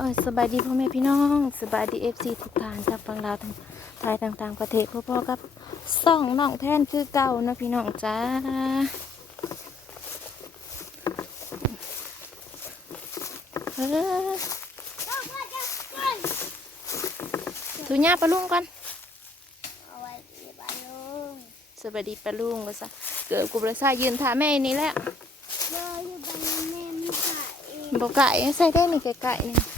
ออสบายดีพ่อแม่พี่น้องสบายดีเอฟซีทุกท่านจากฝั่งลาวทั้งไทยต่างๆประเทศพ่อๆกับซ่องน้องแท่นคือเก่านะพี่น้องจ้าเออทุญ่าปลาลุงก่อนเอาไว้ที่บ้านลุงสบายดีปลาลุงว่าซะเกิดกุบระซายืนท่าแม่นี่แหละเบอร์อยู่บ้านแม่ไม่ใช่เองบอกไก่ใส่ได้นี่ไก่ๆนี่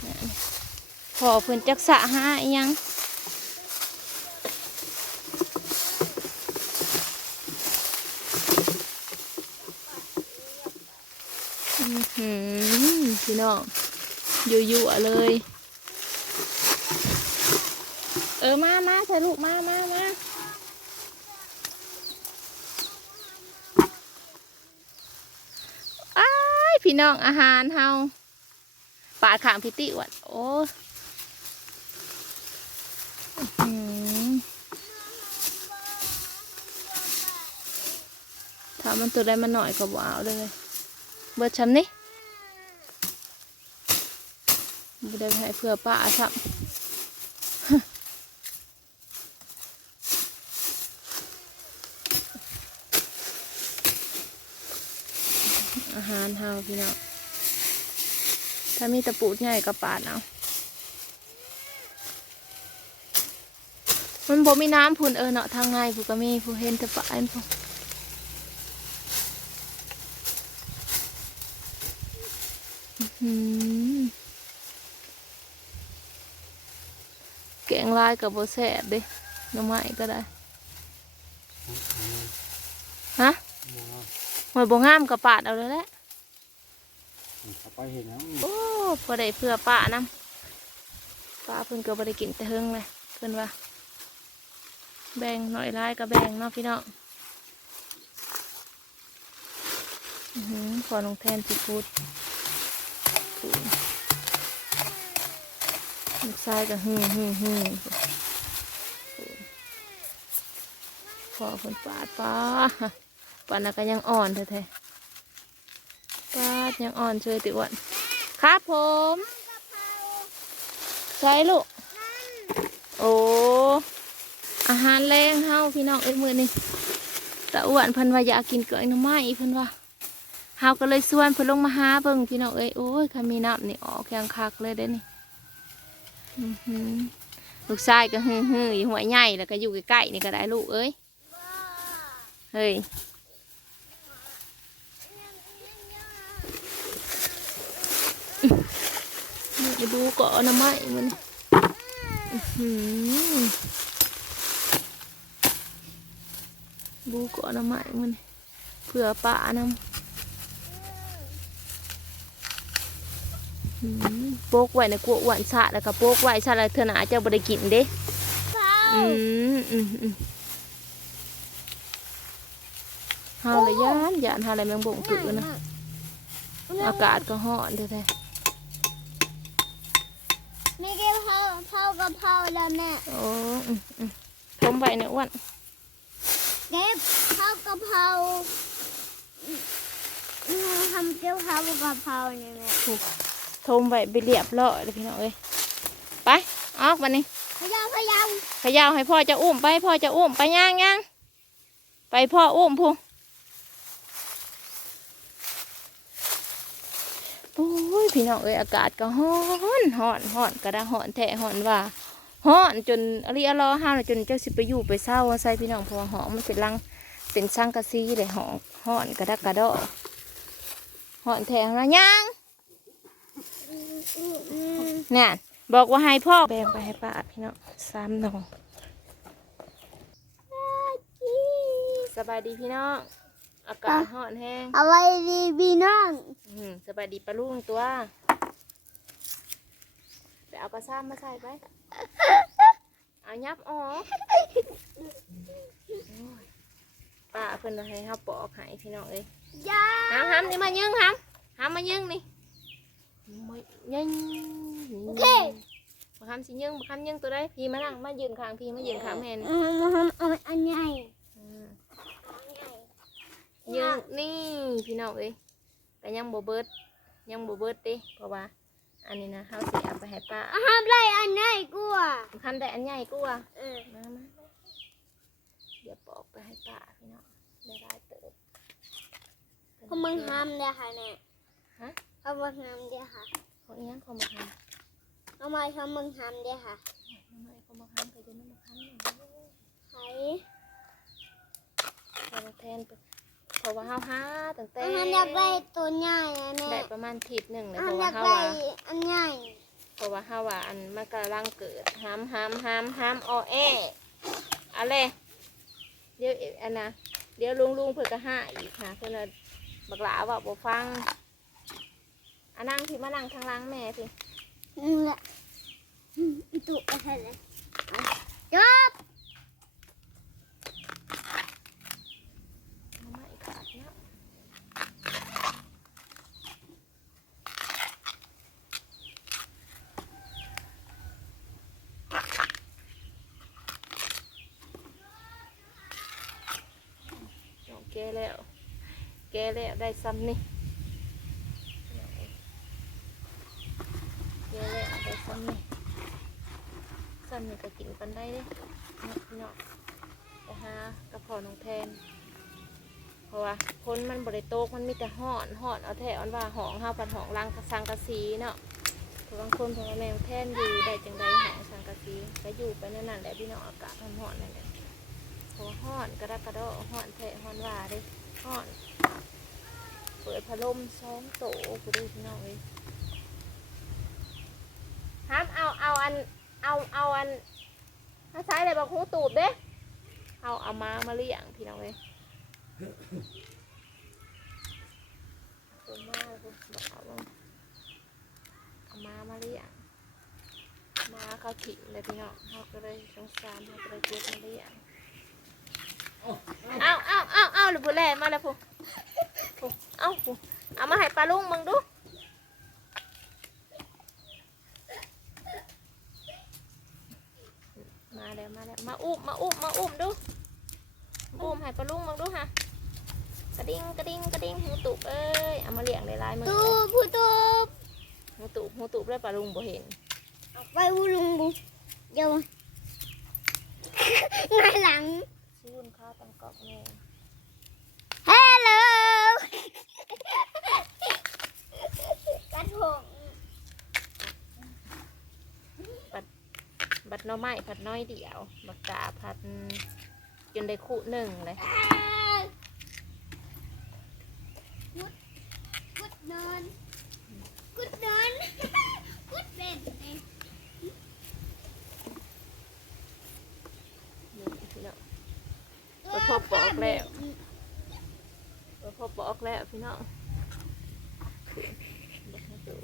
เนี่ย นี่อเพิ่นจักสะหายังอื้อหือพี่น้องยั่ๆเลย เออ มามาใส่ลูก มามามาอ้พี่น้องอาหารเฮาปาดขางพิติวัดโอ้ ถ้ามันตัวได้มันหน่อยก็บ่เอาเลย เบิดช้ำนี่บ่ได้ให้เพื่อป้าครับอาหารเฮาพี่น้องถ้ามีตะปูดใหญ่ก็ปาดเอา มันบ่มีน้ำพุ่นเออเนาะทางไงผู้ก็มีผู้เห็นแต่ปลายผู้อื้อหือแกงลายกับโบแสบเด้หน้ำไม้ก็ได้ ฮะหอยบงามกับปาดเอาเลยแหละเขาไปเห็นแล้วโอ้พอได้เพื่อป้านำป้าเพิ่นก็บ่ได้กินแต่เฮิงเลยเพิ่นว่า แบ่งหน่อยร้ายก็แบ่งเนาะพี่น้องอื้อหือพอลงแทนสิพูดพูดลูกชายก็ฮึ่มฮึ่มฮึ่มพอเพิ่นปาดป้าปานนั้นก็ยังอ่อนแท้ๆปาดยังอ่อนเชยติวันครับผมใช่ลูก โอ้ อาหารแรงเฮาพี่น้องเอ้ยมือนี่ตะอ้วนพิ่นวาอยากกินเกลือหน้ำไม้พิ่นว่าเฮาก็เลยส่วนเพิ่นลงมาหาเบิ่งพี่น้องเอ้ยโอ้ยถ้ามีน้ำนี่ออกยังคักเลยเด้นี่ลูกชายก็ฮือฮืออยู่หัวใหญ่แล้วก็อยู่ใกล้ๆนี่ก็ได้ลูกเอ้ยเฮ้ยนี่ไปดูเกาะหน้ำไม้มันอื อหือดูเกาะหน้ำไม้มันเผื่อป่านำอื้อหือโปกไว้ในกลัวอ้วนสะแล้วก็โปกไว้สะแล้วเธอหนาเจะบ่ได้กินเด้เฝ้าอืมอืมอืมเฮาเลยย่านย่านเฮาเลยแมงบ่งกือนะอากาศก็ร้อนแท้ไม่ได้เผาเผากะเพราแล้วแม่ๆโอ้อืมอืมทมไปเนี่ยอ้วน เก็บเผากะเพราอืมทำเกี๊ยวเผากะเพราเนี่ยแม่ทมไปไปเรียบร้อยเลยพี่น้องเอ้ยไปออกมานี่พยาวพยาวขยาวให้พ่อจะอุ้มไปพ่อจะอุ้มไปย่างย่างไปพ่ออุ้มพูโอ้ยพี่น้องเอ้ยอากาศก็ฮ้อนฮ้อนฮ้อนกระดาฮ้อนแท้ฮ้อนว่า ฮ้อนจนอริอรอห้าวน่ะจนเจ้าสิไปอยู่ไปเศร้าใส่พี่น้องเพราะว่าหอมมันเป็นรังเป็นสังกะสีเลยหอมฮ้อนกระดักกระดอฮ้อนแท้นะย่างอืมอืมอืมเนี่ยบอกว่าให้พ่อแบ่งไปให้ป้าพี่น้องสามหนองสบายดีพี่น้องอากาศร้อนแห้งเอาไว้ดีพี่น้องอื้อหือสบายดีปลาลุงตัวไป เอากระซ้ำมาใส่ไปเอายับออกโอ้ยป้าเพิ่นเอาให้เฮาปอกให้พี่น้องเอ้ยยาห้ามห้ามนี่มายึงห้ามห้ามมายึงนี่มายึงโอเคมาห้ามสิยึงมาห้ามยึงตัวได้พี่มานั่งมายืนข้างพี่มายืนข้างแม่นี่อืมเอาเอาอันใหญ่อืมอันใหญ่ยึงนี่พี่น้องเอ้ยแต่ยังบ่เบิดยังบ่เบิดเด้เพราะว่า อันนี้นะเฮาสิเอาไปให้ป้าห้ามไล่อันไหนกูอะคันได้อันใหญ่กว่าเออมามาเดี๋ยวปอกไปให้ป้าพี่น้องได้ได้เติบเพราะมึงห้ามเดียค่ะเนี่ยฮะเพราะมึงห้ามเดียค่ะเขาเอี้ยงเขามาทำทำไมเพราะมึงห้ามเดียค่ะทำไมเขามาทำไปจนน้ำมาทำเนี่ยใครเขามาแทนไป เพราะว่าเฮาหาตั้งแต่ห้ามอยากได้ตัวใหญ่อะแม่ได้ประมาณทิศหนึ่งเลยเพห้ามราะอว่ายากเฮาได้ว่าอันใหญ่เพราะว่าเฮาว่าอันมันกำลังเกิดห้ามห้ามห้ามห้ามออแออะไรเดี๋ยวอีกอันนะเดี๋ยวลุงลุงเพื่อก็ห้าอีกค่ะเพื่อนว่าบักหลาว่าบ่ฟังอันนั่งพี่มานั่งทางหล่างแม่พี่นี่แหละอืมอีตุอะไรเลยจบ มาไม่ขาดนะเอา แล้ว แกแล้วได้ซ้ำนี่แกแล้วได้ซ้ำนี่ซ้ำนี่ก็กินปันได้เด้เนาะเนาะไปหากระเพาะน้องแทนเพราะว่าคนมันบริโตกมันมีแต่ห่อนห่อนเอาแท้อันว่าหองเฮาปันหองรังกระสังกะสีเนาะบางคนพราะว่าแมงแทนอยู่ได้จังใดหองสังกะสีก็อยู่ไปนั่นนั่นแหละพี่น้องอากาศมันห่อนนั่นแหละเพราะห่อนกระดักกระโดอห่อนแท้ห่ เด้ห่อนเปิดพัดลมซ้อมโตกูดูพี่น้องเลยห้ามเอาเอาอันเอาเอาอันถ้าใช้อะไรบอกหูตูดเด้ เอาเอามามาเลี้ยงพี่น้องเลยตัวมาเลยบอกเอาว่าเอามามาเลี้ยงมาเขาถิ่นเลยพี่น้องเขาก็เลยสงสารเขาก็เลยเก็บมาเลี้ยง เอาเอาเอาเอาเลยผู้แล่มาแล้วผู้ผู้เอาผู้เอามาให้ปลาลุงมึงดูมาแล้วมาแล้วมาอุ้มมาอุ้มมาอุ้มดูมาอุ้มให้ปลาลุงมึงดูฮะกระดิ่งกระดิ่งกระดิ่งหูตุบเอ้ยเอามาเลี้ยงในลายมือตูผู้ตูหูตุบหูตุบเลยปลาลุงบ่เห็นออกไปวูลุงบุเดี๋ยวไงหลัง ชื่นข้าวตังกอกแม่ฮัลโหลกัดผมบัดหน้อไม้ผัดน้อยเดียวบักกาผัดจนได้คู่หนึ่งเลย กุดกุดนอนกุดนอนกุดเป็นเอง นี่พี่น้อง ไปพบปอกแล้วพอพอปอกแล้วพี่น้องบักให้ดู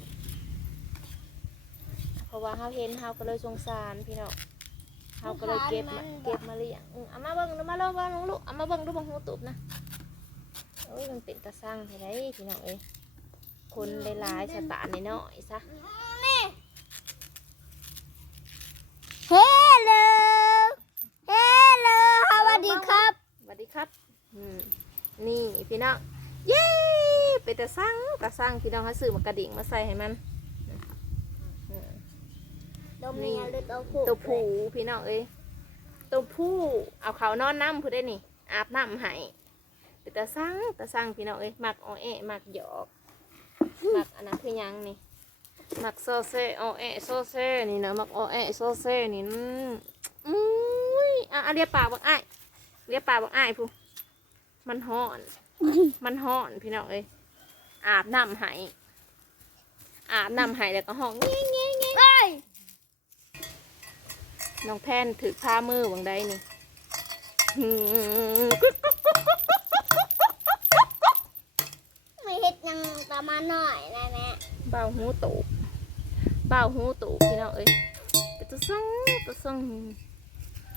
เพราะว่าเฮาเห็นเฮาก็เลยสงสารพี่น้องเฮาก็เลยเก็บมาเก็บมาเลี้ยงอืมเอามาเบิ่งดูมาลองเบิ่งลูกเอามาเบิ่งดูบังหูตุบนะโอ้ยมันเป็นตาสร้างเท่าไรพี่น้องเอ้ยคนหลายๆสตาร์น้อยๆซะนี่เฮลโหลเฮลโหลสวัสดีครับ สวัสดีครับ อืมนี่พี่น้องเย้เป็นตาสร้างตาสร้างพี่น้องเขาซื้อมากระดิ่งมาใส่ให้มันอืมตัวเมียหรือตัวผู้ตัวผู้พี่น้องเอ้ยตัวผู้เอาเขานอนน้ำผู้ได้นี่อาบน้ำให้เป็นตาสร้างตาสร้างพี่น้องเอ้ยมักอ้อแอะมักหยอกมักอันนั้นคือหยังนี่มักโซเซอ้อแอะโซเซนี่นะมักอ้อแอะโซเซนี่อืมอุ้ยอะอะเรียกปากบักอ้ายเรียกปากบักอ้ายผู้ มันห่อน มันห่อนพี่น้องเอ้ยอาบน้ำให้อาบน้ำให้แล้วก็ห้องเงี้ยเงี้ยเงี้ยเฮ้ยน้องแพนถือผ้ามือวังใดนี่หืมไม่เห็ดยังประมาณหน่อยนะแม่เบาหูตูบเบาหูตูบพี่น้องเอ้ยเป็นตัวซ่องตัวซ่อง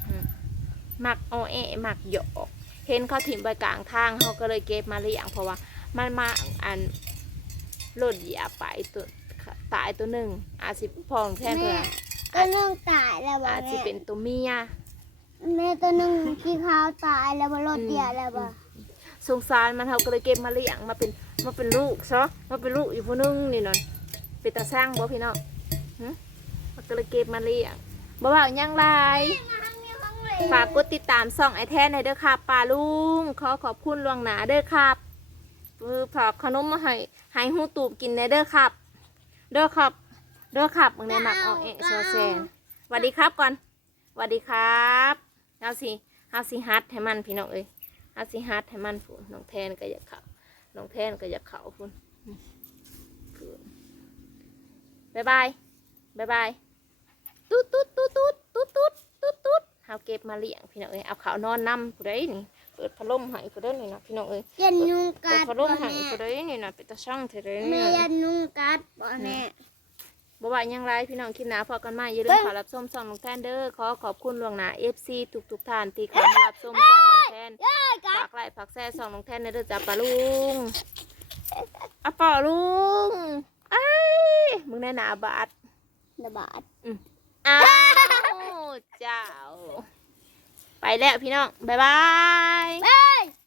อืมมักอ้อแอะมักหยอก เห็นเขาถิ่มไปกลางทางเขาก็เลยเก็บมาเลี้ยงเพราะว่ามันมาอันหล่นเหยียบไปตัวตายตัวหนึ่งอาจสิพองแทนเพื่อตัวหนึงตายแล้วบ่อาจจะแม่เป็นตัวเมียแม่ตัวหนึงขี้ขาวตายแล้วบ่รถเดียวแล้วบ่สงสารมันเขาก็เลยเก็บมาเลี้ยงมาเป็นมาเป็นลูกซะมาเป็นลูกอยู่ผู้หนึงนี่นอนเป็นตาสร้างบ่พี่น้องหึมันก็เลยเก็บมาเลี้ยงบ่ว่าหยังไร ฝากกดติดตามส่องไอแท้ในเด้อครับป้าลุง ขอขอบคุณลวงหนาเด้อครับมือฝากขนมมาให้ให้หูตูบกินในเด้อครับ เด้อครับ เด้อครับมึงในหมักออกเอะโซเซนสวัสดีครับก่อนสวัสดีครับเอาสิเอาสิฮัทให้มันพี่น้องเอ้ยเอาสิฮัทให้มันฝุ่นน้องแทนก็อยากเขาน้องแทนก็อยากเข่นฝุ่นบ๊ายบายบ๊ายบาย ตุ๊ดตุ๊ด เอาเก็บมาเลี้ยงพี่น้องเอ้ยเอาเขานอนนำผู้ใดนี่เปิดพัดลมให้ผู้ใดนี่นะพี่น้องเอ้ยยันยุงเปิกัดดพัดลบ่มให้แม่ผู้ใดนี่นะเป็นตาช่างเท่าไรแม่นี่ยันยุงกัดบ่แม่บ่ว่าหยังไรพี่น้องคลิปหนาพอกันมาอย่าลืมขอรับชมช่องน้องแทนเด้อขอขอบคุณล่วงหน้า FC ทุกทุกๆท่านที่เข้ามารับชมช่องน้องแทนเอ้ยกัฝาดกไลค์ฝากแซ่ช่องน้องแทนในเด้อจ้าป้าลุงอะป้าลุงไอ้ยมึงแน่หนาบาด ระบาด อ้าว เจ้า ไปแล้วพี่น้อง บ๊ายบาย บาย